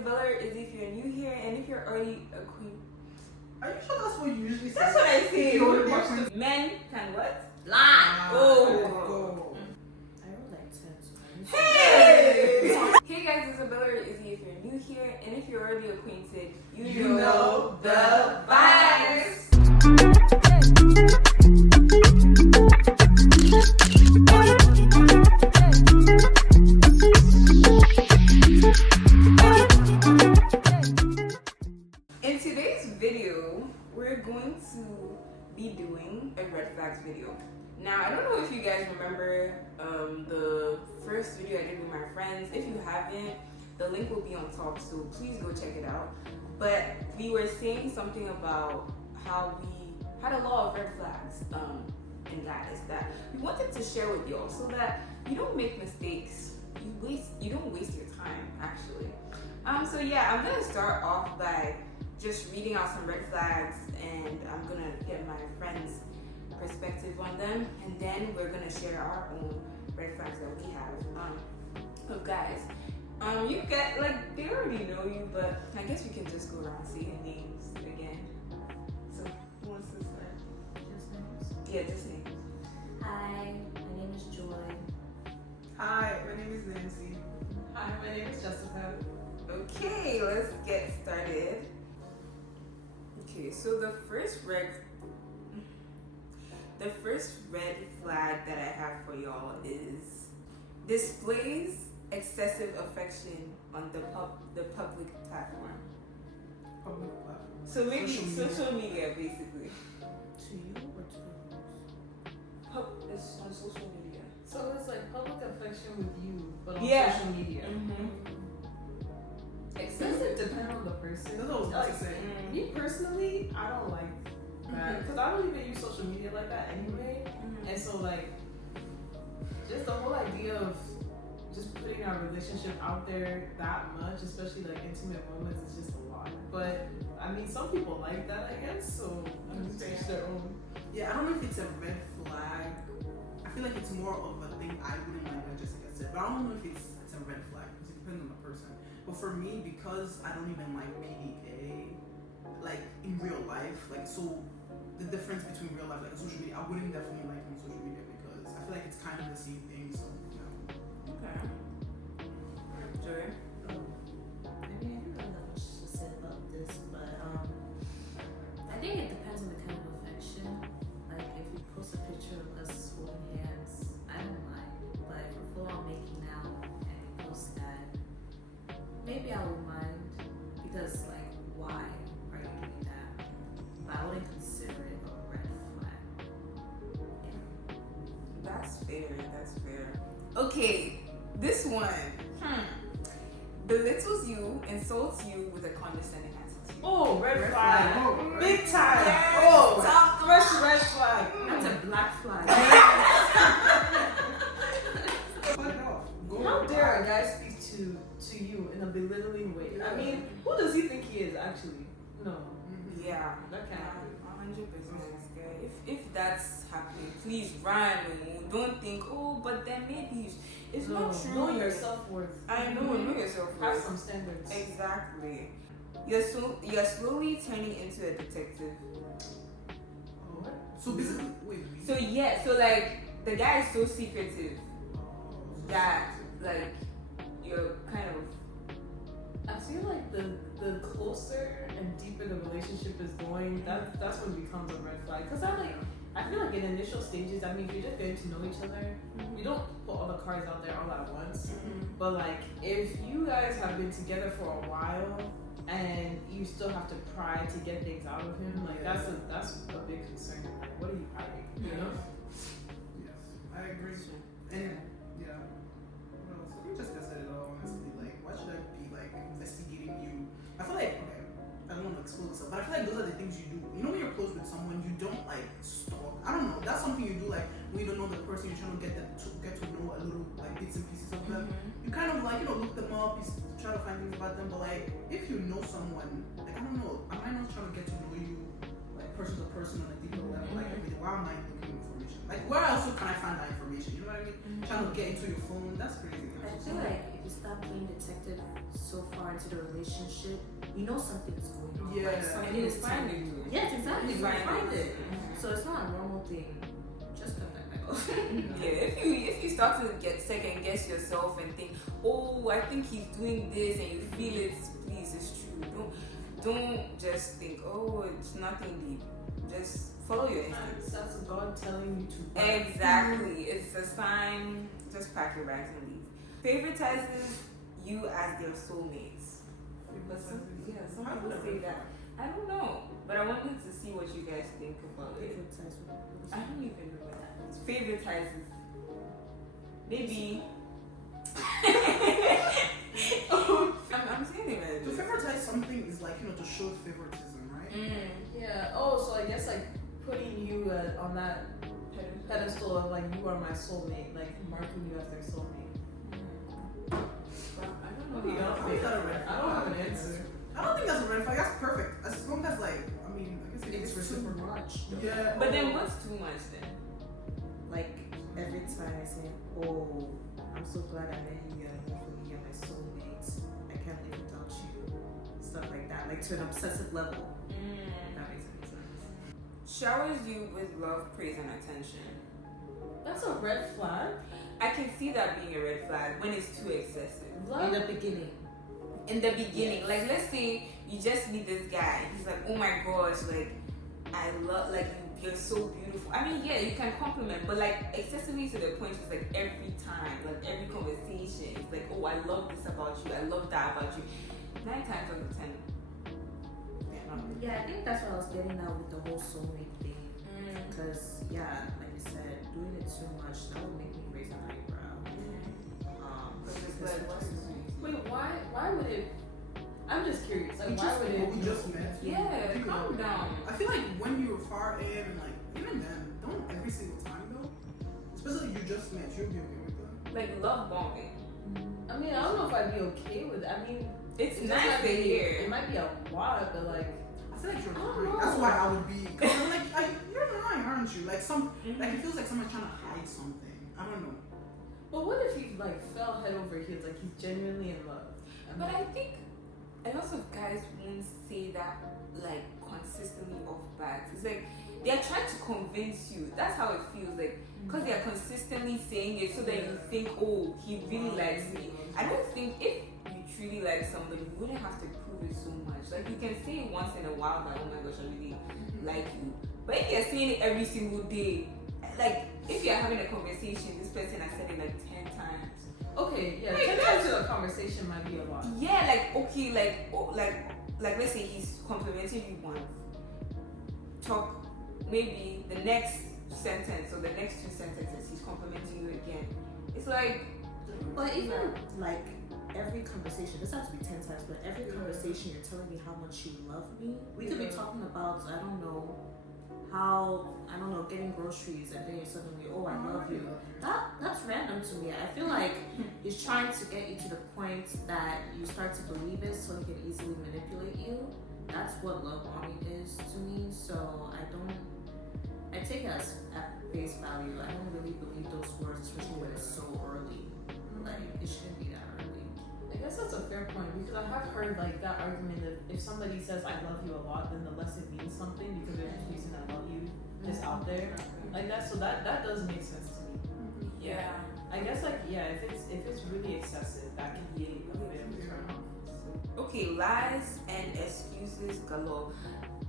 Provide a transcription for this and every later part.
Isabella or Izzy if you're new here, and if you're already a queen. Are you sure that's what you usually say? That's what I say. Men can what? Lie. Oh. I don't like sense. Hey! Hey guys, Isabella or Izzy if you're new here, and if you're already acquainted, you know the vibes. In today's video, we're going to be doing a red flags video. Now, I don't know if you guys remember the first video I did with my friends. If you haven't, the link will be on top, so please go check it out. But we were saying something about how we had a lot of red flags in guys that we wanted to share with y'all so that you don't make mistakes. You don't waste your time, actually. So yeah, I'm gonna start off by just reading out some red flags, and I'm gonna get my friends' perspective on them, and then we're gonna share our own red flags that we have of guys. You get, like, they already know you, but I guess we can just go around saying names again. So who wants to start? Just names? Yeah, just names. Hi, my name is Joy. Hi, my name is Nancy. Hi, my name is Jessica. Okay, let's get started. Okay, so the first red flag that I have for y'all is displays excessive affection on the public platform. Public platform. So maybe social media basically. To you or to the host? It's on social media. So it's like public affection with you, but on Yeah. social media. Does it depend on the person? That's what I was about to say. Me personally, I don't like that because I don't even use social media like that anyway. And so like, just the whole idea of just putting our relationship out there that much, especially like intimate moments, is just a lot. But I mean, some people like that, I guess. So to each their own. Yeah, I don't know if it's a red flag. I feel like it's more of a thing I wouldn't mind what Jessica said, but I don't know if it's a red flag because it depends on the person. But for me, because I don't even like PDA, like in real life, like so the difference between real life like and social media, I wouldn't definitely like on social media because I feel like it's kind of the same thing. So yeah. Okay. Joy? I mean, I don't know that much to say about this, but I think it depends on the kind of affection. Like, if you post a picture of us holding hands, I don't mind. But if we're full on making out and you post that, maybe I would mind, because like, why are you doing that? But I wouldn't consider it a red flag. Yeah. That's fair. Okay, this one. Belittles you, insults you with a condescending attitude. Oh, red flag. Oh, Big time. Yes, Oh, top fresh red flag. That's a black flag. Cut it off. Go. How dare a guy speak to you in a belittling way? I mean, who does he think he is actually? No, Yeah, that can't happen. 100%. If that's happening, please run. Don't think, oh, but then maybe it's not true. Know your self-worth. I know yourself. Have some standards. Exactly. You're slowly turning into a detective. Oh, what? So basically, wait. So yeah, so like the guy is so secretive that like you're kind of. I feel like the closer and deeper the relationship is going, that's when it becomes a red flag. Cause I feel like in initial stages, I mean, if you're just getting to know each other, you don't put all the cards out there all at once. But like, if you guys have been together for a while and you still have to pry to get things out of him, like that's a big concern. Like, what are you hiding? You know? Yes, I agree. And yeah, what else? I think Jessica said it all honestly. Like, why should I be like investigating you? I feel like I don't want to expose myself, but I feel like those are the things you do. You know, when you're close with someone, you don't like stalk. I don't know. That's something you do. Like when you don't know the person, you're trying to get to know a little like bits and pieces of them. You kind of like look them up. You try to find things about them. But like if you know someone, like I don't know, am I not trying to get to know you like person to person on a deeper level? Like why am I looking information? Like where else can I find that information? You know what I mean? Trying to get into your phone. That's crazy. I feel like if you you start playing detective so far into the relationship, you know something is going on. Yeah. Like, something And you is find telling it you. too. Yes, exactly. You find it. Mhm. So it's not a normal thing. Just cut that back off. Yeah, if you start to get second guess yourself and think, oh, I think he's doing this, and you feel it, please, it's true. Don't just think, oh, it's nothing deep. Just follow your instincts. That's God telling you to run. Exactly, it's a sign. Just pack your bags and leave. Favoritizes you as their soulmates. But some people say that. I don't know, but I wanted to see what you guys think about it. I don't even know what that is. Favoritizes. Maybe. I'm saying it right. To favoritize something is like, to show favoritism, right? Yeah. Oh, so I guess like putting you on that pedestal of like you are my soulmate, like marking you as their soulmate. I don't What do you know. got? How is that a red flag? I don't have an answer. I don't think that's a red flag. That's perfect. As long as like, I guess It's it's too reciprocal. much. Yeah. But then what's too much then? Like every time I say, "Oh, I'm so glad I met you. You're my soulmate. I can't live without you." Stuff like that, like to an obsessive level. If that makes any sense. Showers you with love, praise, and attention. That's a red flag. I can see that being a red flag when it's too excessive. In the beginning. In the beginning, like let's say you just meet this guy, he's like, oh my gosh, like I love, like you're so beautiful. I mean, yeah, you can compliment, but like excessively to the point, it's like every time, like every conversation, it's like, oh, I love this about you, I love that about you. 9 times out of 10. Yeah, I think that's what I was getting at with the whole soulmate thing. Because like you said, doing it too much that would make me raise an eyebrow. Wait, why would it? I'm just curious. Like, why would it? We just met. Yeah, calm down. I feel like when you're far in and like even then, don't every single time though. Especially you just met, you'll be okay with that. Like love bombing. I mean, I don't know if I'd be okay with it. I mean, It's it just nice might to be- hear. It might be a lot, but like, I feel like you're I don't lying. know. That's why I would be. Cause I'm like you're lying, aren't you? Like like it feels like someone's trying to hide something. I don't know. but what if he like fell head over heels, like he's genuinely in love? But I think a lot of guys won't say that like consistently off bat. It's like they're trying to convince you. That's how it feels like, because they're consistently saying it so that you think, oh, he really likes me. I don't think if you truly like somebody, you wouldn't have to prove it so much. Like you can say it once in a while, but oh my gosh, I really like you. But if you're saying it every single day, like if you're having a conversation, this person has said it like 10 times. Okay, yeah, Like, 10 times to a conversation might be a lot. Yeah, like okay, like let's say he's complimenting you once. Talk maybe the next sentence or the next 2 sentences he's complimenting you again. It's like, But even like every conversation, this has to be 10 times, but every conversation you're telling me how much you love me. We could be talking about, I don't know, getting groceries, and then you're suddenly, oh, I love you. That's random to me. I feel like he's trying to get you to the point that you start to believe it so he can easily manipulate you. That's what love bombing is to me. So I take it as at face value. I don't really believe those words, especially when it's so early. Like, it shouldn't be that early. I guess that's a fair point, because I have heard like that argument that if somebody says I love you a lot, then the less it means something because they're just using I love you just out there like that. So that does make sense to me. yeah. I guess like if it's really excessive, that can be a bit of a turn off. Okay, lies and excuses galore.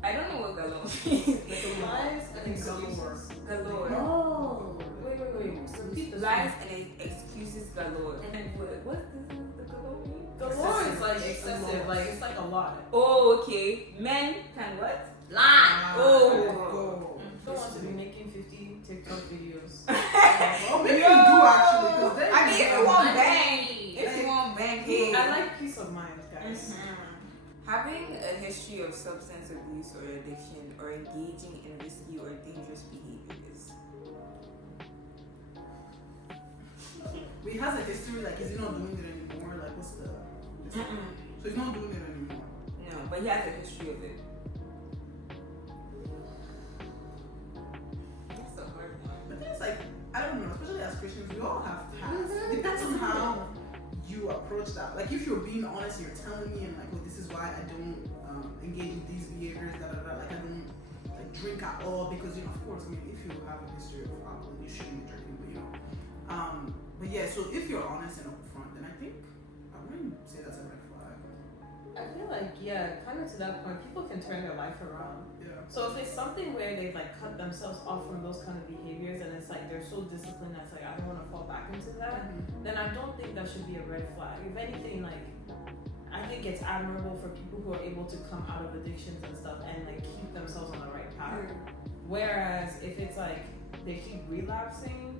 I don't know what galore means. Lies and excuses. Galore. Oh. Wait. So repeat the Lies and excuses galore. What does the galore mean? Galore is like excessive, like it's like a lot. Oh, okay. Men can what? Lie. Oh. Don't want to be making 50 TikTok videos. Well, maybe you do actually, because then I mean, if you want bang, if you want bang, hey. I like peace of mind, guys. Having a history of substance abuse or addiction, or engaging in risky or dangerous behaviors. He has a history, like, is he not doing it anymore? Like, what's the. So he's not doing it anymore. No, but he has a history of it. That's a hard one. But then it's like, I don't know, especially as Christians, we all have past. Depends on how you approach approach that. Like if you're being honest, and you're telling me and like, oh, this is why I don't engage in these behaviors, like I don't like drink at all because of course, I mean, if you have a history of alcohol, you shouldn't be drinking, but yeah. So if you're honest and upfront, then I think I wouldn't say that's a red flag. I feel like kind of to that point, people can turn their life around. Yeah. So if it's something where they've like cut themselves off from those kind of behaviors and it's like they're so disciplined that's like I don't want to fall back into that, then I don't think that should be a red flag. If anything, like I think it's admirable for people who are able to come out of addictions and stuff and like keep themselves on the right path. Whereas if it's like they keep relapsing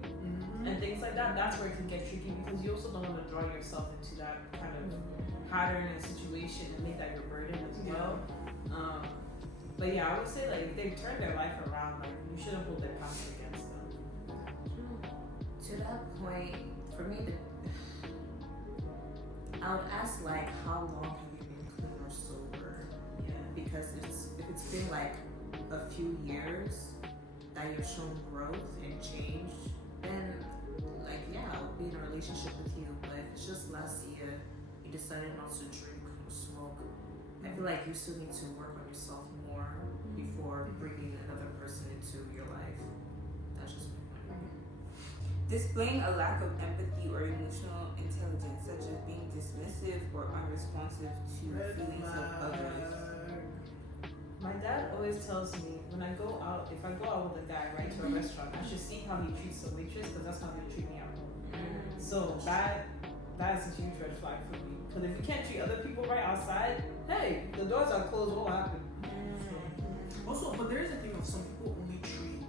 and things like that, that's where it can get tricky because you also don't want to draw yourself into that kind of pattern and situation and make that your burden as well. But yeah, I would say like if they've turned their life around, like you shouldn't hold their past against them. To that point, for me, I would ask like, how long have you been clean or sober? Yeah. Because if it's been like a few years that you've shown growth and change, then like I'll be in a relationship with you. But if it's just last year you decided not to drink or smoke, I feel like you still need to work on yourself more before bringing another person into your life. That's just my point. Displaying a lack of empathy or emotional intelligence, such as being dismissive or unresponsive to feelings of others. My dad always tells me when I go out, if I go out with a guy right to a restaurant, I should see how he treats the waitress because that's how he'll treat me at home. So that is a huge red flag for me. Because if you can't treat other people right outside, hey, the doors are closed, what will happen? Also, but there is a thing of some people only treat,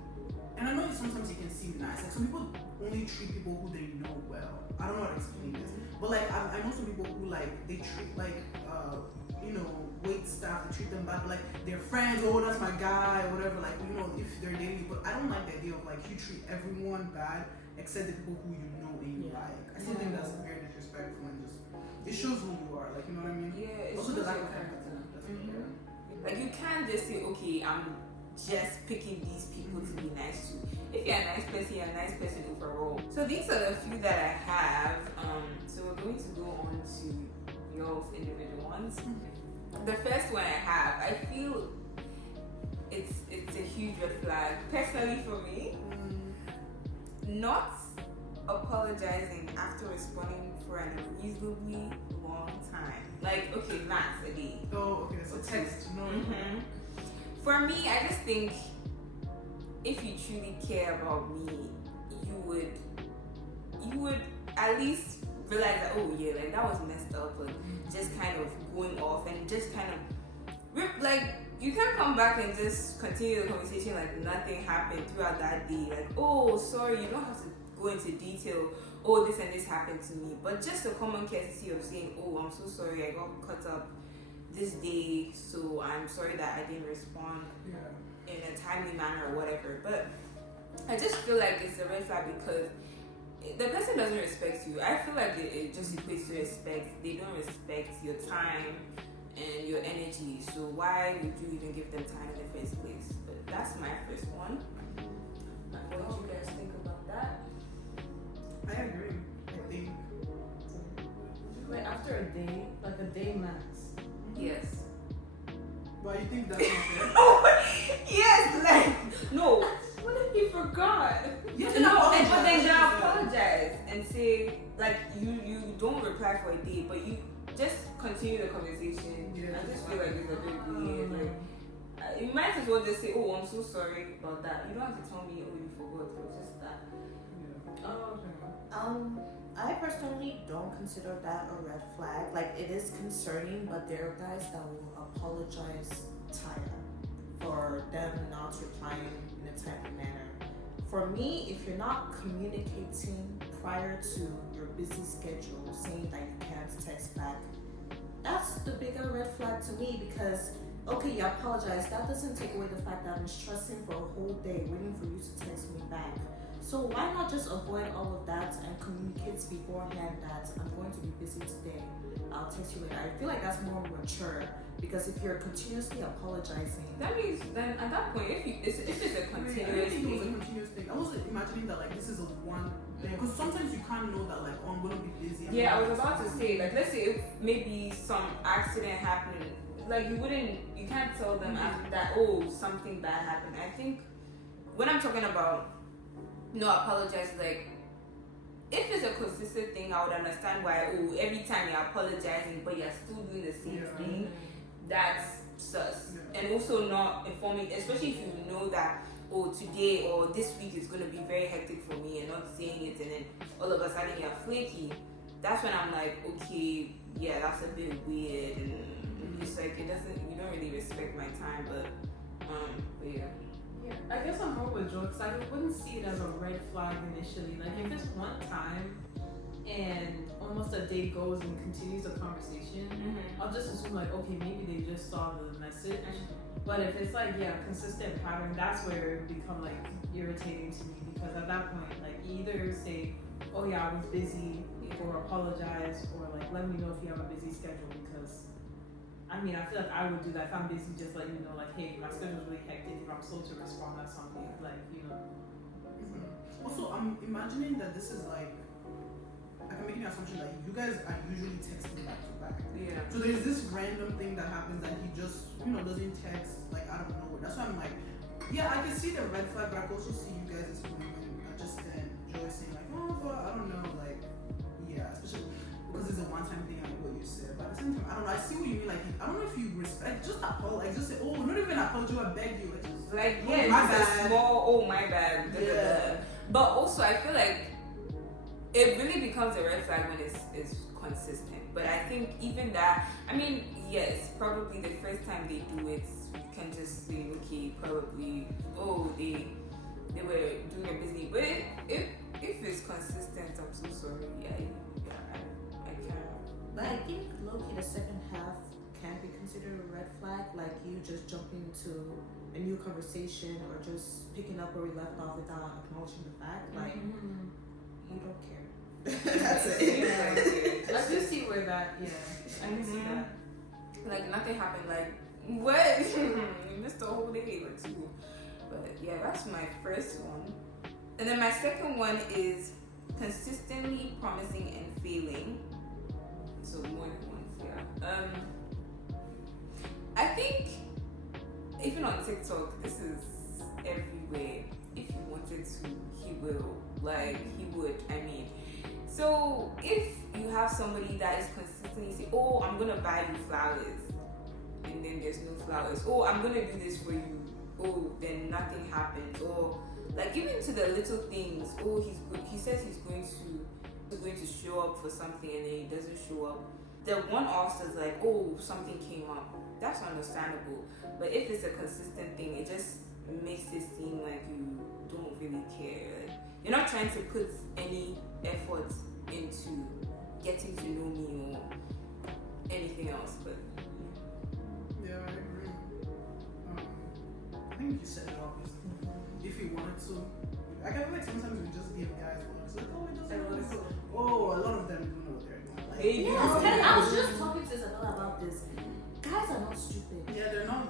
and I know sometimes it can seem nice, like some people only treat people who they know well. I don't know how to explain this, but like I know some people who like they treat like wait staff, they treat them bad, but like their friends, oh that's my guy or whatever, like if they're dating you. But I don't like the idea of like you treat everyone bad except the people who you know and you like. I still think that's very disrespectful and just it shows who you are, like you know what I mean? Yeah, it Also shows the lack your of character. empathy. Like you can't just say, okay, I'm just picking these people to be nice to. If you're a nice person, you're a nice person overall. So these are the few that I have. So we're going to go on to y'all's individual ones. The first one I have, I feel it's a huge red flag. Personally for me, not apologizing after responding for an unreasonably long time. Like, okay, max a day. Oh, okay, so text, no. For me, I just think if you truly care about me, you would at least realize that, oh yeah, like that was messed up, and just kind of going off and just kind of like you can't come back and just continue the conversation like nothing happened throughout that day. Like, oh sorry, you don't have to go into detail. Oh, this and this happened to me, but just a common courtesy of saying, oh, I'm so sorry, I got caught up this day, so I'm sorry that I didn't respond in a timely manner or whatever. But I just feel like it's a red flag because the person doesn't respect you. I feel like it just equates to respect. They don't respect your time and your energy, so why would you even give them time in the first place? But that's my first one. What do you guys think about that? I agree. I think. Like after a day, like a day max. Yes. Why you think that's not fair? Yes, like no. What if he forgot? But then you apologize and say like you don't reply for a day, but you just continue the conversation. Yeah, I just feel like it's a bit weird. Like you might as well just say, "Oh, I'm so sorry about that." You don't have to tell me, "Oh, you forgot." It was just that. Oh, okay. I personally don't consider that a red flag. Like it is concerning, but there are guys that will apologize tire for them not replying in a timely manner. For me, if you're not communicating prior to your busy schedule, saying that you can't text back, that's the bigger red flag to me because okay, you apologize. That doesn't take away the fact that I'm stressing for a whole day waiting for you to text me back. So why not just avoid all of that and communicate beforehand that I'm going to be busy today, I'll text you later. I feel like that's more mature because if you're continuously apologizing, That means then at that point, if it's a continuous I think it was a thing, continuous thing. I was imagining that like this is a one Because sometimes you can't know that, like, oh, I'm gonna be busy. Yeah, I was about to say, like, let's say if maybe some accident happened, like you can't tell them after that, oh, something bad happened. I think when I'm talking about no apologize, like, if it's a consistent thing, I would understand why, oh, every time you're apologizing, but you're still doing the same thing, that's sus. Yeah. And also not informing, especially if you know that, oh, today or this week is going to be very hectic for me, and not saying it, and then all of a sudden you're flaky. That's when I'm like, okay, yeah, that's a bit weird, and it's like, you don't really respect my time, but yeah. Yeah, I guess I'm more with jokes. I wouldn't see it as a red flag initially. Like, if it's one time and almost a day goes and continues the conversation, I'll just assume, like, okay, maybe they just saw the message. But if it's like, yeah, consistent pattern, that's where it become like irritating to me, because at that point, like, you either say, oh yeah, I was busy, or apologize, or like, let me know if you have a busy schedule, because I mean, I feel like I would do that if I'm busy, just let you know, like, hey, my schedule's really hectic, if I'm slow to respond at something, like, you know. Also, I'm imagining that this is like, I can make an assumption that you guys are usually texting back to back. Yeah. So there's this random thing that happens that he just, doesn't text, like, out of nowhere. That's why I'm like, yeah, I can see the red flag, but I can also see you guys as women are just then Joy saying, like, oh, but I don't know, like, yeah, especially because it's a one-time thing, like what you said. But at the same time, I don't know, I see what you mean. Like, I don't know if you respect, just apologize, just say, oh, not even apologize, I beg you. Like, oh, yeah, my just a bad. small, oh, my bad. Yeah. But also, I feel like it really becomes a red flag when it's consistent. But I think even that, I mean, yes, probably the first time they do it, you can just say, okay, probably, oh, they were doing a busy. But if it's consistent, I'm so sorry. I can't. But I think low-key the second half can be considered a red flag, like you just jumping into a new conversation or just picking up where we left off without acknowledging the fact, like you don't care. That's it. I do see where that, I can see that. Like, nothing happened. Like, what? You missed the whole day or two. But yeah, that's my first one. And then my second one is consistently promising and failing. So more than once, yeah. I think even on TikTok, this is everywhere. If he wanted to, he will. Like, he would. I mean, so if you have somebody that is consistently saying, oh, I'm gonna buy you flowers, and then there's no flowers. Oh, I'm gonna do this for you. Oh, then nothing happens. Or like, even to the little things. Oh, he says he's going to show up for something, and then he doesn't show up. The one-offs is like, oh, something came up. That's understandable. But if it's a consistent thing, it just makes it seem like you don't really care. Like, you're not trying to put any effort into getting to know me or anything else. But yeah, I agree. I think you set it up. If you wanted to, I feel like sometimes we just give guys looks. Like, oh, it doesn't really go. Oh, a lot of them don't know what they're doing. Like, Hey, I was just talking to Isabella about this. Guys are not stupid. yeah, they're not.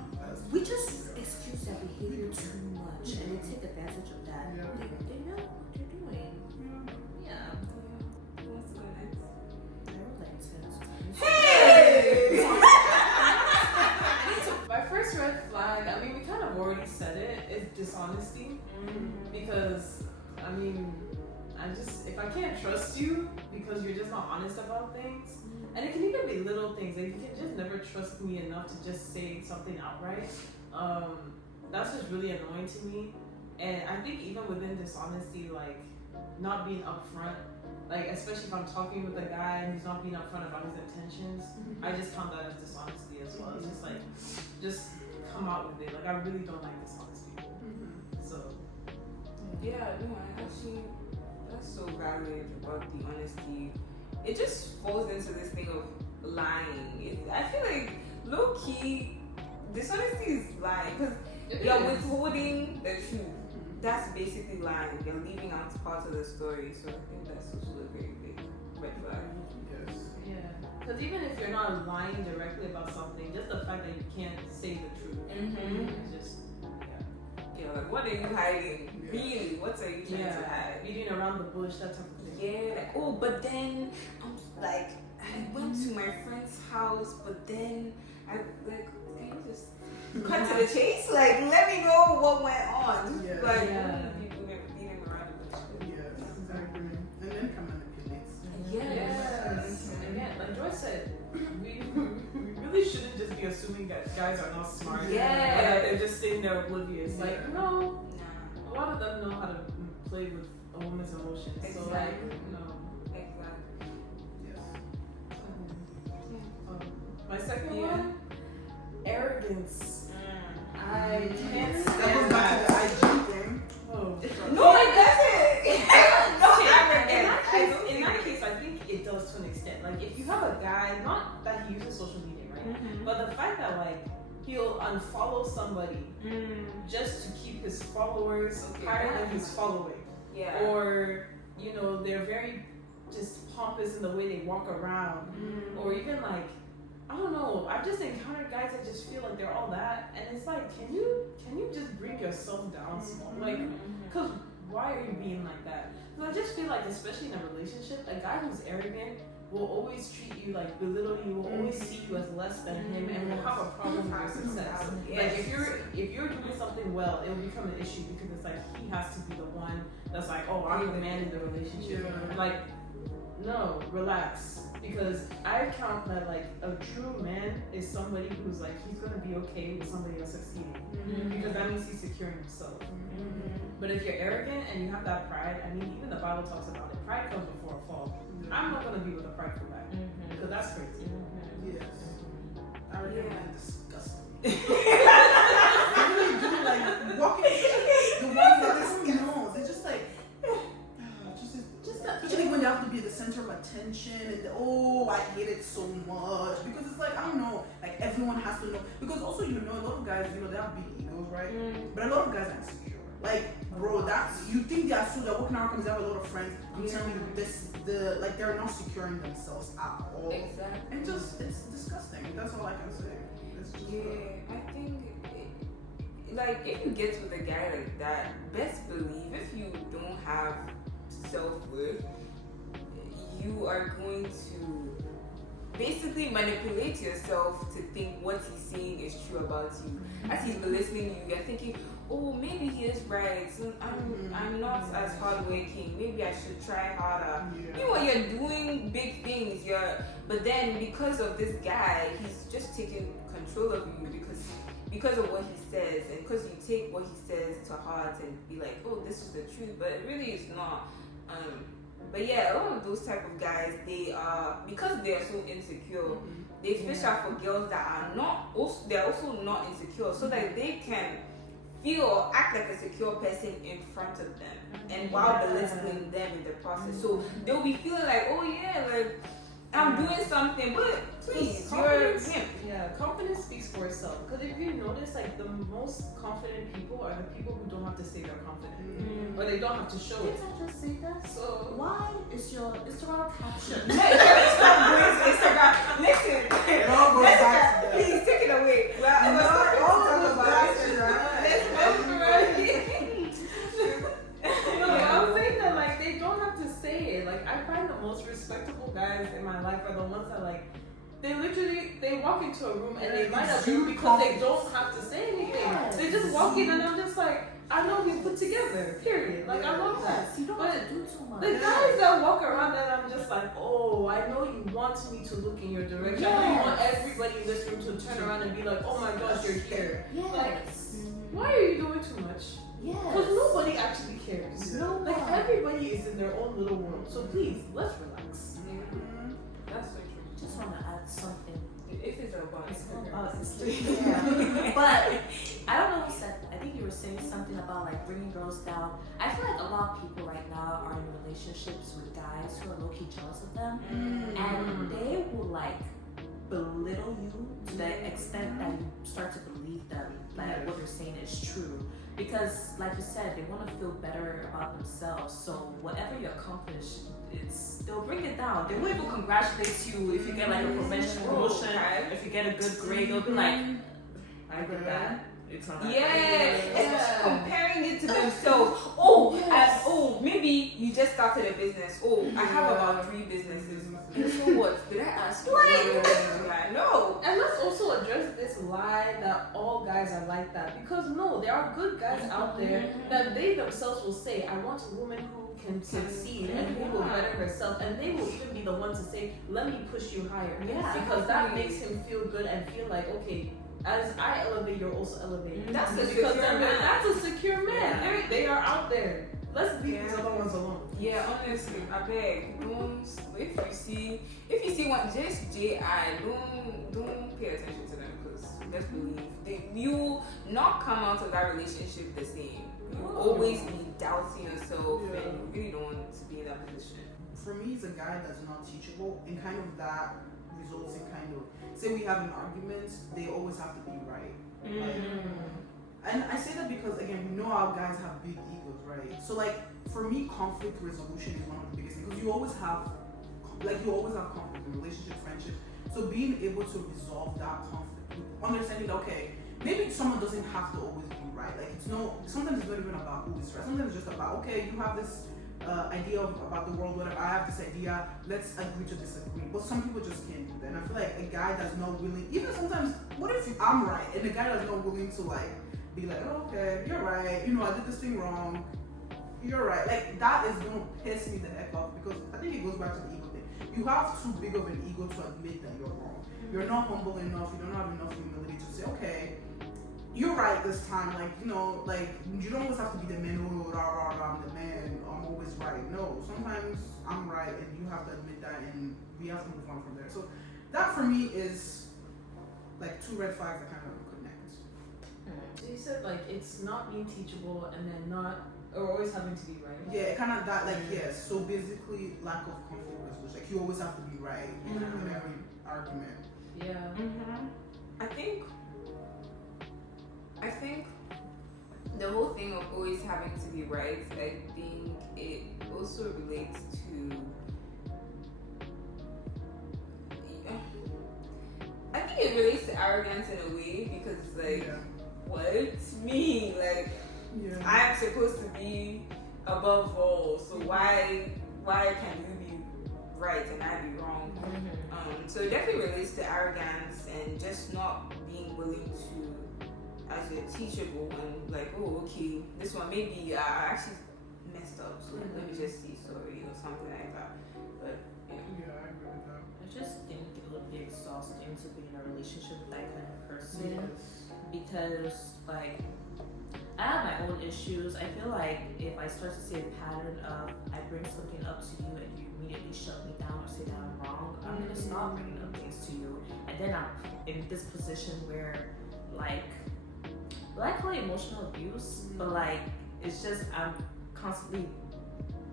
We just excuse their behavior too much and they take advantage of that. Yeah. They know what they're doing. Yeah. what's the next? I would like to. Hey! My first red flag, I mean, we kind of already said it, is dishonesty. Because, I mean, if I can't trust you because you're just not honest about things, and it can even be little things, like you can just never trust me enough to just say something outright. That's just really annoying to me. And I think even within dishonesty, like not being upfront, like especially if I'm talking with a guy and he's not being upfront about his intentions, I just count that as dishonesty as well. It's just like, just come out with it. Like, I really don't like dishonest people. So Yeah, no, I actually, that's so valid about the honesty. It just falls into this thing of lying. I feel like low key, dishonesty is lying because you're withholding the truth. That's basically lying. You're leaving out parts of the story. So I think that's also a very big red flag. Yes. yeah, because even if you're not lying directly about something, just the fact that you can't say the truth, it's just Yeah, like what are you hiding? Really, what are you trying to hide? Beating around the bush, that type of thing. Yeah, like oh, but then I'm like I went to my friend's house, but then I like can you just cut to the chase? Like let me know what went on. Yeah. Like Yeah. people beating around the bush. Yes, exactly. And then can manipulate. Yes. Again, like Joy said, we really shouldn't just be assuming that guys are not smart. Yeah. Or that they're just sitting there oblivious. Like, Yeah. no, Nah. a lot of them know how to play with a woman's emotions. So, like, Exactly. Exactly. Yes. My second Yeah. one, arrogance. I can't That stand goes back to the IG thing. Oh, No, it doesn't. No, in that case, I think it does to an extent. Like, if you have a guy, not that he uses social media, right? But the fact that, like, he'll unfollow somebody just to keep his followers higher than he's following. Yeah. Or, you know, they're very just pompous in the way they walk around. Or even, like, I don't know, I've just encountered guys that just feel like they're all that. And it's like, can you just bring yourself down small? Like, because why are you being like that? Because I just feel like, especially in a relationship, a guy who's arrogant will always treat you like belittle you, will always see you as less than him, and will have a problem with your success. Like if you're doing something well, it will become an issue because it's like he has to be the one that's like, oh, I'm the man in the relationship. Yeah. Like, no, relax. Because I count that like a true man is somebody who's like he's gonna be okay with somebody else succeeding because that means he's securing himself. But if you're arrogant and you have that pride, I mean, even the Bible talks about it. Pride comes before a fall. I'm not gonna be with a prideful guy because that's crazy. Yes. Arrogant and disgusting. Yeah. They really do, like, walking, the ones that just, you know, they're just like, especially when they have to be the center of attention and I hate it so much because it's like I don't know, like everyone has to know because also you know a lot of guys they have big egos, right? But a lot of guys are insecure. Like bro, that's you think they are so they're walking around because they have a lot of friends. I'm telling you like they're not securing themselves at all. Exactly. And just it's disgusting. That's all I can say. It's just, I think like if you get with a guy like that, best believe if you don't have self-worth, you are going to basically manipulate yourself to think what he's saying is true about you. As he's listening to you, you're thinking, oh, maybe he is right. So I'm not as hardworking. Maybe I should try harder. Yeah. You know, you're doing big things. But then because of this guy, he's just taking control of you because of what he says, and because you take what he says to heart and be like, oh, this is the truth, but it really is not. But yeah, a lot of those type of guys, they are because they are so insecure. They fish out for girls that are not. They're also not insecure, so that they can feel or act like a secure person in front of them, and while belittling them in the process. So they'll be feeling like, oh yeah, like I'm doing something, but please, you're him. Yeah, confidence speaks for itself. Because if you notice, like the most confident people are the people who don't have to say they're confident, or they don't have to show it. Didn't I just say that? So Why is your Instagram caption? Stop doing Instagram. Listen, It all goes back to that. please take it away. Well, I'm saying that like they don't have to say it. Like I find the most respectable guys in my life are the ones that like they walk into a room and they light up because they don't have to say anything. Yes. They just walk in and I'm just like, I know we put together. Period. Like I love that. Yes, you don't have to do too much. The guys that walk around that I'm just like, oh, I know you want me to look in your direction. I know you want everybody in this room to turn around and be like, oh my gosh, you're here. Yes. Why are you doing too much? Yes. Because nobody actually cares. No Like one. everybody is in their own little world. So please, let's relax. that's so true. Just want to add something. If it's about Yeah. But I don't know who said. I think you were saying something about like bringing girls down. I feel like a lot of people right now are in relationships with guys who are low key jealous of them, and they will like belittle you to the extent that you start to believe them that what they're saying is true. Because, like you said, they want to feel better about themselves. So whatever you accomplish, they'll bring it down. They won't even congratulate you if you get like a promotion. If you get a good grade, they'll be like, I did that. it's not that Yes, great. especially comparing it to themselves. Oh, Yes. maybe you just started a business. Oh, I have about 3 businesses. And so what? Did I ask you? No. And let's also address this lie that all guys are like that, because no, there are good guys out there that they themselves will say, I want a woman who can succeed and who will better herself, and they will even be the one to say, let me push you higher. Yeah. Because that makes him feel good and feel like, okay, as I elevate, you're also elevating. That's a because secure man. that's a secure man. Yeah. They are out there. Let's leave these other ones alone. Yeah, honestly, I beg. Don't. If you see one, just JI. Don't pay attention to them, because let's believe you not come out of that relationship the same. You always be doubting yourself, and you really don't want to be in that position. For me, it's a guy that's not teachable, and kind of that results in kind of, say we have an argument, they always have to be right. Like, and I say that because, again, we know our guys have big egos, right? So, like, for me, conflict resolution is one of the biggest things, because you always have conflict in relationships, friendships. So being able to resolve that conflict, understanding that, okay, maybe someone doesn't have to always be right. Like, sometimes it's not even about who is right. Sometimes it's just about, okay, you have this idea about the world, whatever, I have this idea, let's agree to disagree. But some people just can't do that. And I feel like a guy that's not willing, even sometimes, what if I'm right, and the guy that's not willing to, like, be like, oh, okay, you're right, I did this thing wrong, you're right. Like, that is gonna piss me the heck off, because I think it goes back to the ego thing. You have too big of an ego to admit that you're wrong. You're not humble enough, you don't have enough humility to say, okay, you're right this time. Like, like, you don't always have to be the man who, I'm the man, I'm always right. No, sometimes I'm right, and you have to admit that, and we have to move on from there. So that for me is like 2 red flags that kind of connect. So you said, like, it's not being teachable, and then or always having to be right. Yeah, kind of that, like, yes. So basically, lack of conflict resolution. Like, you always have to be right in every argument. Yeah. I think the whole thing of always having to be right, I think it also relates to, I think it relates to arrogance in a way, because it's like, what? Me? Like, I'm supposed to be above all, so why can you be right and I be wrong? So it definitely relates to arrogance and just not being willing to, as a teachable, and like, oh, okay, this one maybe I actually messed up, so let me just say sorry or something like that. But Yeah, I agree with that. I just think it would be exhausting to be in a relationship with that kind of person, because, like, I have my own issues. I feel like if I start to see a pattern of I bring something up to you and you immediately shut me down or say that I'm wrong, I'm gonna stop bringing up things to you, and then I'm in this position where, like, well, I call it emotional abuse, but like, it's just I'm constantly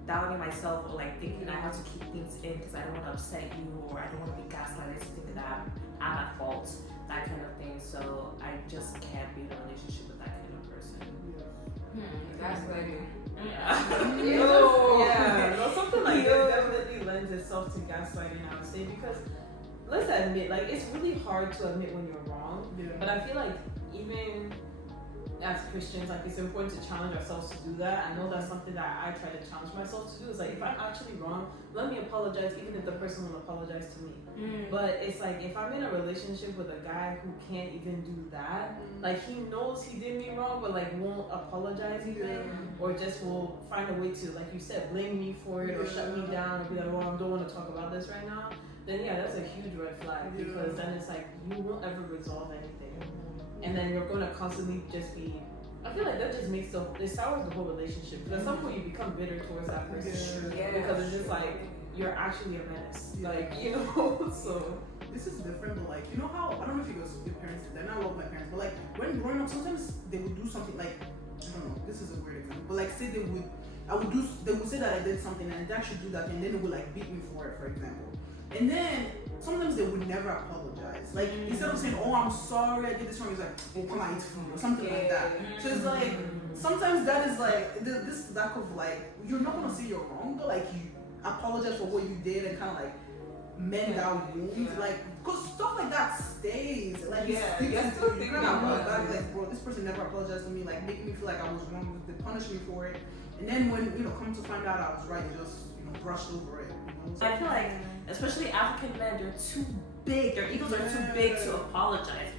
doubting myself, or like thinking I have to keep things in because I don't want to upset you, or I don't want to be gaslighted to think that I'm at fault, that kind of thing. So I just can't be in a relationship with that kind of person. gaslighting. No, something like that definitely lends itself to gaslighting, I would say, because let's admit, like, it's really hard to admit when you're wrong. But I feel like even as Christians, like, it's important to challenge ourselves to do that. I know that's something that I try to challenge myself to do. It's like, if I'm actually wrong, let me apologize, even if the person won't apologize to me. But it's like, if I'm in a relationship with a guy who can't even do that, like, he knows he did me wrong, but like won't apologize even, or just will find a way to, like you said, blame me for it, or shut me down, and be like, well, I don't want to talk about this right now, then yeah, that's a huge red flag, because then it's like, you won't ever resolve anything. And then you're going to constantly just be, I feel like that just makes it sours the whole relationship. Because at some point you become bitter towards that person. Because it's just like, you're actually a menace. Like, so. This is different, but like, you know how, I don't know if you guys, your parents did that, and I love my parents, but like, when growing up, sometimes they would do something like, I don't know, this is a weird example, but like, say they would say that I did something, and they actually do that, and then they would like beat me for it, for example. And then, sometimes they would never apologize. Like, instead of saying, oh, I'm sorry, I did this wrong, it's like, oh, come on, eat food, or something like that. So it's like, sometimes that is like, this lack of like, you're not gonna say you're wrong, but like, you apologize for what you did and kind of like mend that wound. Like, Because stuff like that stays. Like, Yeah, it you're sticks still into you. thinking You're not about back, it. like, bro, this person never apologized to me, like, making me feel like I was wrong. They punished me for it. And then when, come to find out I was right, they just, brushed over it. So I feel like, especially African men, they're too big. Their egos are too big to apologize.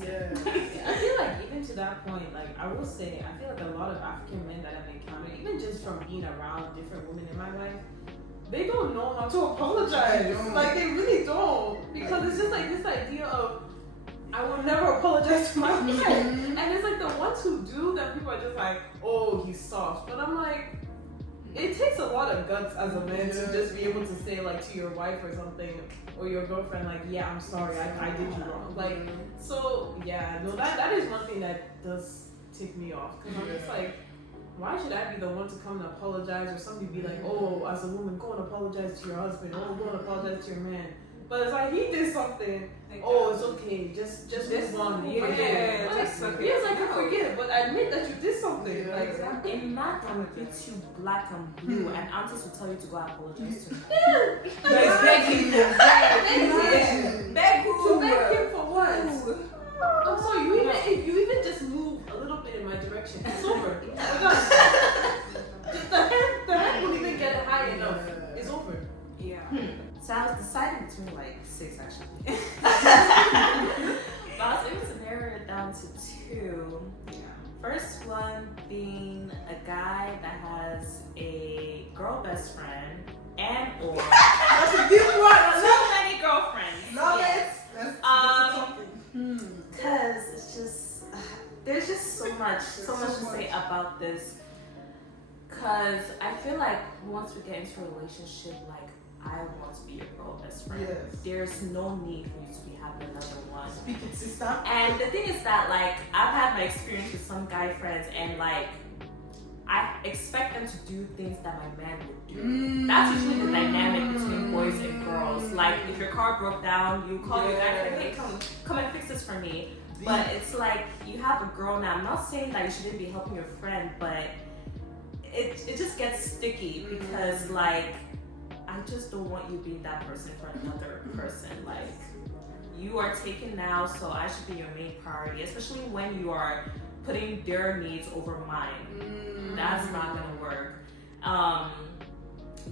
Yeah. I feel like even to that point, like I will say, I feel like a lot of African men that I've encountered, even just from being around different women in my life, they don't know how to apologize. They don't. Like they really don't, because it's just like this idea of I will never apologize to my wife, and it's like the ones who do that people are just like, oh, he's soft, but I'm like. It takes a lot of guts as a man to just be able to say like to your wife or something or your girlfriend like, yeah, I'm sorry, I did you wrong. Like, so yeah, no, that is one thing that does tick me off because I'm just like, why should I be the one to come and apologize or somebody be like, oh, as a woman, go and apologize to your husband, oh, go and apologize to your man. But it's like he did something. Oh, it's okay. Just move on. Yeah, Forget it. just Like, forget yes, I it. can forget it, but admit that you did something. Yeah. Like, A man can beat you black and blue, and aunties will tell you to go apologize to him. Like begging for Imagine. beg who? to beg him for what? Who? I'm sorry. If you even just move a little bit in my direction, it's over. We're done. The hand won't even get high enough. It's over. Yeah. So I was deciding between like 6 actually. But I was able to narrow it down to 2. Yeah. First one being a guy that has a girl best friend and or That's a deep one. so many girlfriends. Love Yes. it. That's Um, Cause it's just there's just so much to say about this. Cause I feel like once we get into a relationship, like I want to be your girl best friend. Yes. There's no need for you to be having another one. Speak it, sister. And the thing is that like I've had my experience with some guy friends and like I expect them to do things that my man would do. That's usually the dynamic between boys and girls. Like if your car broke down, you call your guy and say, hey, come and fix this for me. But it's like you have a girl now. I'm not saying that you shouldn't be helping your friend, but it just gets sticky because like I just don't want you being that person for another person. Like you are taken now, so I should be your main priority, especially when you are putting their needs over mine. That's not gonna work.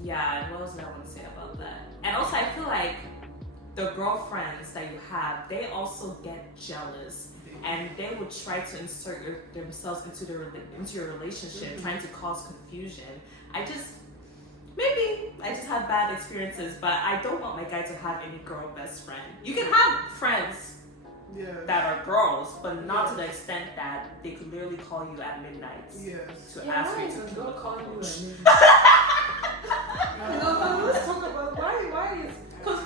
Yeah, and what else did I want to say about that? And also I feel like the girlfriends that you have, they also get jealous and they would try to insert themselves into your relationship, trying to cause confusion. Maybe I just have bad experiences, but I don't want my guy to have any girl best friend. You can have friends that are girls, but not to the extent that they could literally call you at midnight to ask you to girl keep calling you approach. at midnight. Let's talk about why is because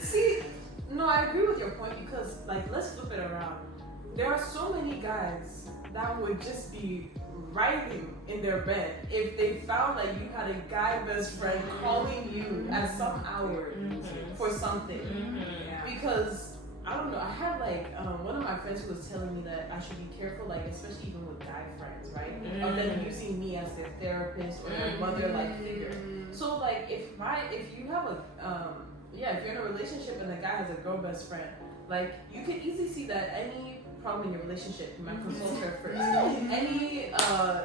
see, no, I agree with your point because like let's flip it around. There are so many guys that would just be writhing in their bed if they found that you had a guy best friend calling you at some hour for something. Because I don't know, I had like one of my friends who was telling me that I should be careful, like especially even with guy friends, right? Of them using me as their therapist or their mother-like figure. So like if you have if you're in a relationship and the guy has a girl best friend, like you can easily see that any problem in your relationship, you might consult her first. Any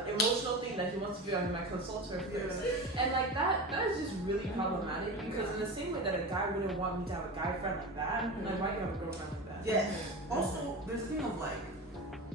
emotional thing that he wants to do, you might consult her first. And like that is just really problematic because in the same way that a guy wouldn't want me to have a guy friend like that, like why do you have a girlfriend like that? Yes. Also, there's a thing of like,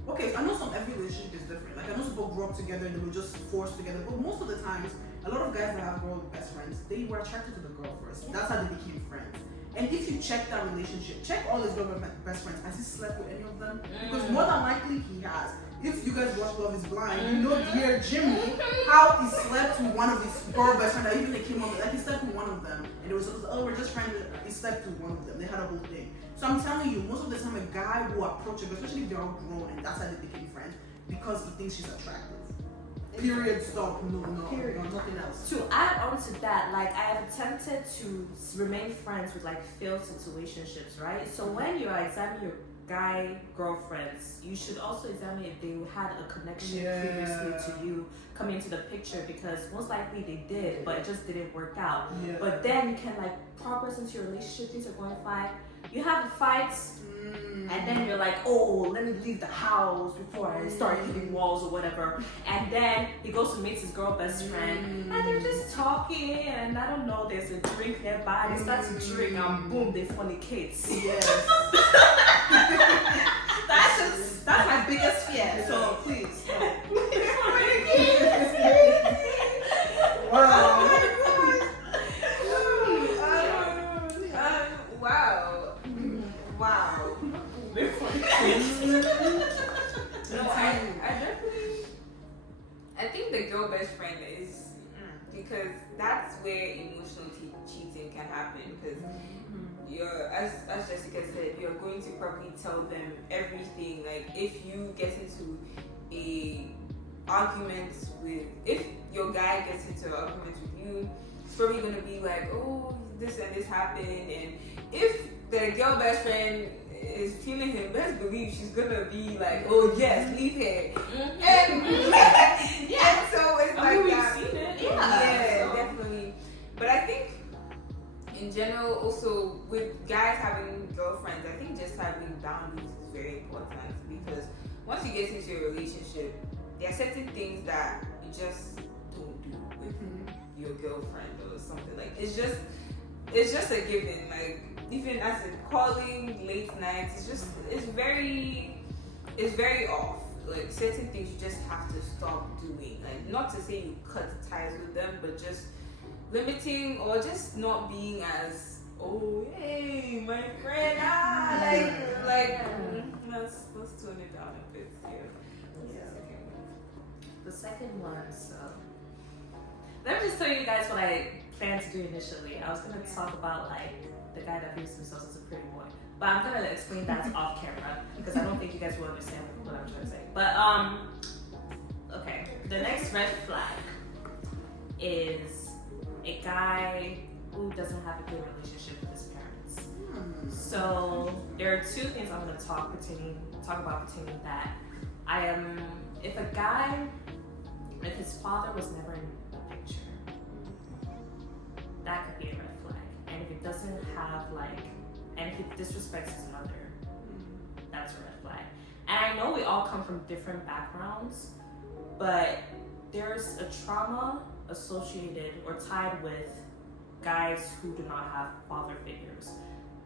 okay, I know every relationship is different. Like I know people grew up together and they were just forced together, but most of the times, a lot of guys that have girl best friends, they were attracted to the girl first. That's how they became friends. And if you check that relationship, check all his girl best friends. Has he slept with any of them? Because more than likely he has. If you guys watch Love Is Blind, you know dear Jimmy, how he slept with one of his girl best friends. That even they came up with, like he slept with one of them, and it was we're just trying to. He slept with one of them. They had a whole thing. So I'm telling you, most of the time a guy will approach a girl, especially if they're all grown, and that's how they became friends, because he thinks she's attractive. Period. Stop. No, Period. nothing else. To add on to that, like I have attempted to remain friends with like failed situationships, right? So when you are examining your guy girlfriends, you should also examine if they had a connection previously to you coming into the picture, because most likely they did, but it just didn't work out. But then you can like progress into your relationship, things are going fine. You have a fight, and then you're like, oh, let me leave the house before I start hitting walls or whatever. And then he goes to meet his girl best friend, and they're just talking, and I don't know, there's a drink nearby. They start to drink, and boom, they fornicate. Yes. That's my biggest fear. So please, no. Wow. Wow. No, I think the girl best friend is because that's where emotional cheating can happen. Because you're, as Jessica said, you're going to probably tell them everything. Like if you get into a argument with, if your guy gets into an argument with you, it's probably going to be like, oh, this and this happened. And if the girl best friend is feeling him, best believe she's gonna be like, oh yes, leave her. And yeah, so it's like we've that. seen it. Yeah, So. definitely. But I think in general, also with guys having girlfriends, I think just having boundaries is very important because once you get into a relationship, there are certain things that you just don't do with your girlfriend or something. Like it's just a given. Like even as in calling late nights, it's very off. Like certain things you just have to stop doing. Like not to say you cut ties with them, but just limiting or just not being as, oh hey my friend, let's tone it down a bit. Yeah. The second one, so let me just tell you guys what I planned to do initially. I was gonna talk about like the guy that views himself as a pretty boy, but I'm gonna explain that off camera because I don't think you guys will understand what I'm trying to say. But okay, the next red flag is a guy who doesn't have a good relationship with his parents. So there are two things I'm gonna talk about pertaining that. If his father was never in the picture, that could be a red flag. And if it doesn't have and if it disrespects his mother, that's a red flag. And I know we all come from different backgrounds, but there's a trauma associated or tied with guys who do not have father figures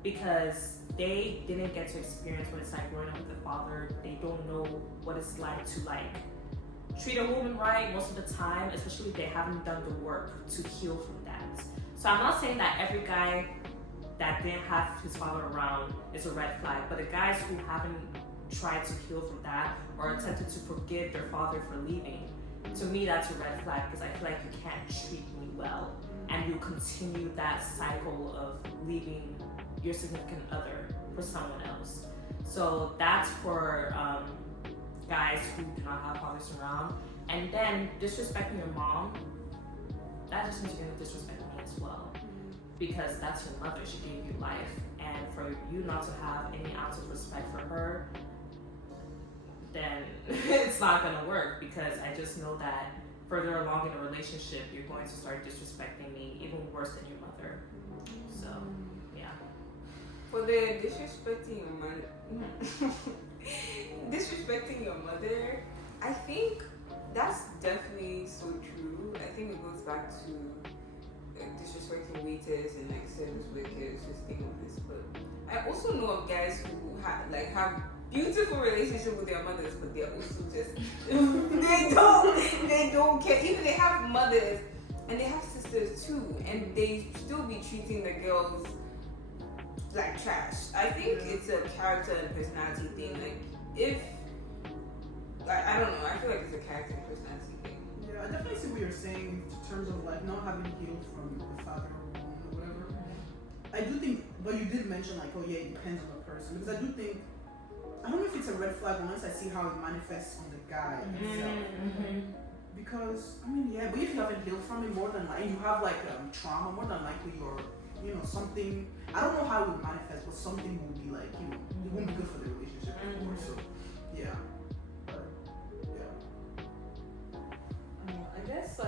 because they didn't get to experience what it's like growing up with a father. They don't know what it's like to treat a woman right most of the time, especially if they haven't done the work to heal from that. So I'm not saying that every guy that didn't have his father around is a red flag, but the guys who haven't tried to heal from that or attempted to forgive their father for leaving, to me that's a red flag because I feel like you can't treat me well and you continue that cycle of leaving your significant other for someone else. So that's for guys who do not have fathers around. And then disrespecting your mom, that just means you're gonna disrespect me as well. Because that's your mother, she gave you life. And for you not to have any ounce of respect for her, then it's not gonna work because I just know that further along in a relationship, you're going to start disrespecting me even worse than your mother. So, yeah. For the disrespecting your mother, I think that's definitely so true. I think it goes back to disrespecting waiters and service workers, just think of this. But I also know of guys who have beautiful relationship with their mothers, but they're also just they don't care. Even they have mothers and they have sisters too, and they still be treating the girls like trash. I think it's a character and personality thing. Like if I don't know, I feel like it's a character and personality thing. Yeah, I definitely see what you're saying in terms of not having healed from the father or whatever. I do think, but you did mention oh yeah, it depends on the person, because I do think, I don't know if it's a red flag unless I see how it manifests on the guy himself. Because yeah, but if you haven't healed from it, more than likely you have trauma, more than likely you're something, I don't know how it would manifest, but something will be it won't be good for the relationship anymore. So yeah. But yeah. I guess I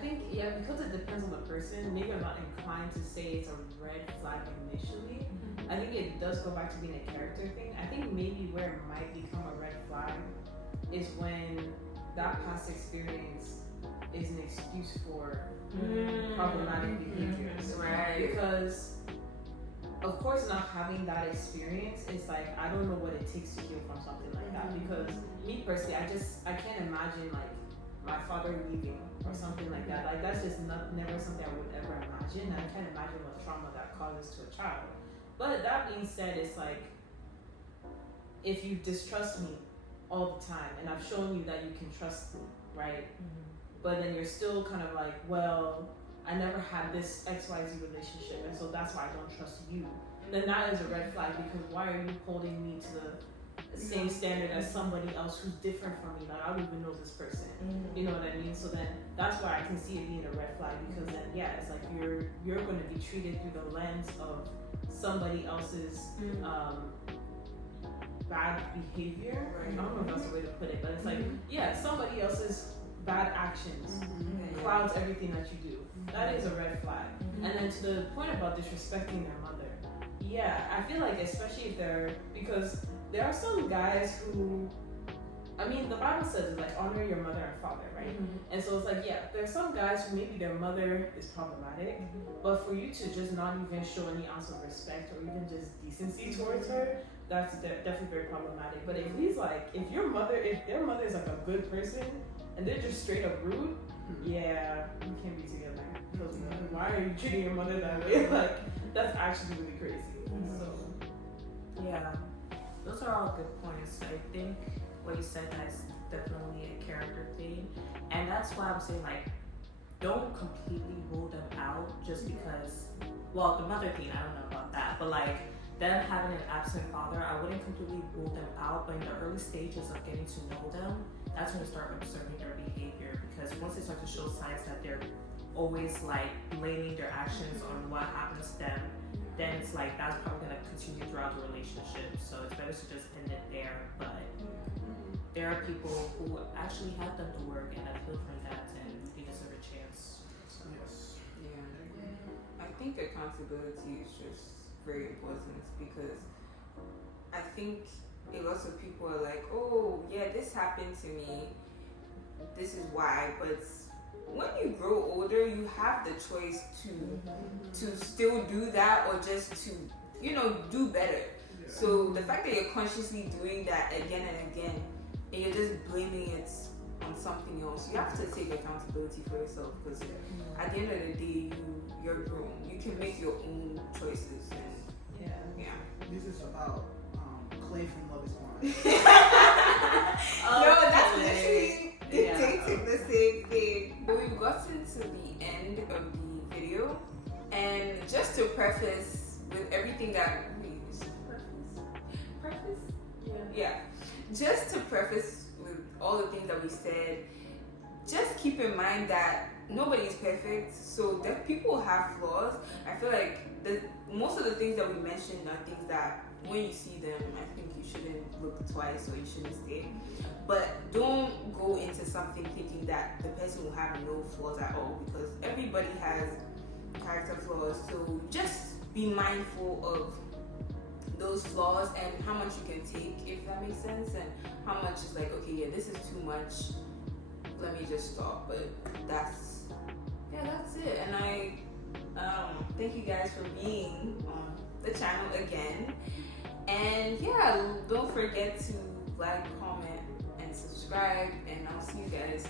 think because it depends on the person, maybe I'm not inclined to say it's a red flag flag initially. I think it does go back to being a character thing. I think maybe where it might become a red flag is when that past experience is an excuse for problematic behaviors. Right. Because of course not having that experience, it's like I don't know what it takes to heal from something like that. Because me personally, I can't imagine like my father leaving or something like that. Like that's just never something I would ever imagine. I can't imagine what trauma that causes to a child. But that being said, it's like if you distrust me all the time and I've shown you that you can trust me, right? But then you're still kind of like, well, I never had this XYZ relationship and so that's why I don't trust you. Then that is a red flag because why are you holding me to the same standard as somebody else who's different from me? Like I don't even know this person. You know what I mean? So then that's why I can see it being a red flag because then it's like you're going to be treated through the lens of somebody else's bad behavior. I don't know if that's the way to put it, but it's like somebody else's bad actions clouds everything that you do. That is a red flag. And then to the point about disrespecting their mother, I feel like especially if because there are some guys who, I mean, the Bible says it, like honor your mother and father, right? And so it's like, there are some guys who maybe their mother is problematic, but for you to just not even show any ounce of respect or even just decency towards her, that's definitely very problematic. But if their mother is like a good person and they're just straight up rude, we can't be together. Because why are you treating your mother that way? Like, that's actually really crazy. So, those are all good points. I think what you said is definitely a character thing, and that's why I'm saying like, don't completely rule them out just because. Well, the mother thing, I don't know about that, but like them having an absent father, I wouldn't completely rule them out. But in the early stages of getting to know them, that's when you start observing their behavior. Because once they start to show signs that they're always like blaming their actions on what happens to them, then it's like that's probably gonna continue throughout the relationship. So it's better to just end it there. But there are people who actually have done the work and have healed from that, and they deserve a chance. So. I think accountability is just very important because I think a lot of people are like, oh yeah, this happened to me, this is why. But when you grow older, you have the choice to still do that or just to do better. So the fact that you're consciously doing that again and again and you're just blaming it on something else, you have to take accountability for yourself because at the end of the day, you're grown. You can make your own choices. And this is about Clay from Love Is Blind. No, that's literally dictating the same thing. We've gotten to the end of the video, and just to preface with everything that just to preface with all the things that we said, just keep in mind that nobody is perfect, so that people have flaws. I feel like most of the things that we mentioned are things that when you see them, I think you shouldn't look twice or you shouldn't stay. But don't go into something thinking that the person will have no flaws at all, because everybody has character flaws. So just be mindful of those flaws and how much you can take, if that makes sense, and how much is like, okay, this is too much, let me just stop. But that's it. And I thank you guys for being on the channel again, and don't forget to like, comment, and subscribe, and I'll see you guys